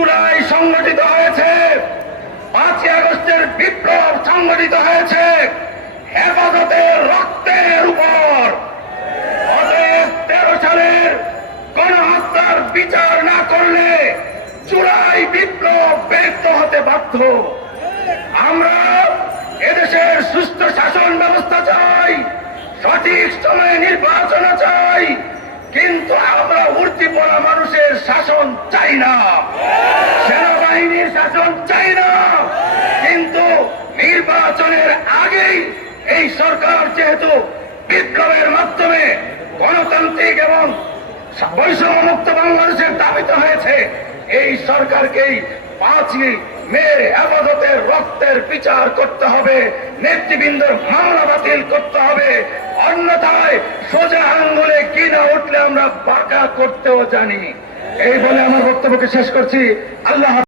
জুলাই সংগঠিত হয়েছে, 5ই আগস্টের বিপ্লব সংগঠিত হয়েছে হেফাজতের রক্তের উপর। অতএব 13 সালের গণহত্যার বিচার না করলে জুলাই বিপ্লব ব্যর্থ হতে বাধ্য। আমরা এদেশের সুস্থ শাসন ব্যবস্থা চাই, সঠিক সময়ে নির্বাচন চাই, কিন্তু আমরা উর্দি পড়া মানুষের শাসন চাই না, সেনাবাহিনীর শাসন চাই না। কিন্তু নির্বাচনের আগেই এই সরকার যেহেতু বিপ্লবের মাধ্যমে গণতান্ত্রিক এবং বৈষম্যমুক্ত বাংলাদেশের দাবিত হয়েছে, এই সরকারকেই 5ই মে হেফাজতের রক্তের বিচার করতে হবে, নেতৃবৃন্দের মামলা বাতিল করতে হবে। অন্যথায় সোজা আঙ্গুলে কি না উঠলে আমরা বাঁকা করতেও জানি। এই বলে আমার বক্তব্যকে শেষ করছি। আল্লাহ।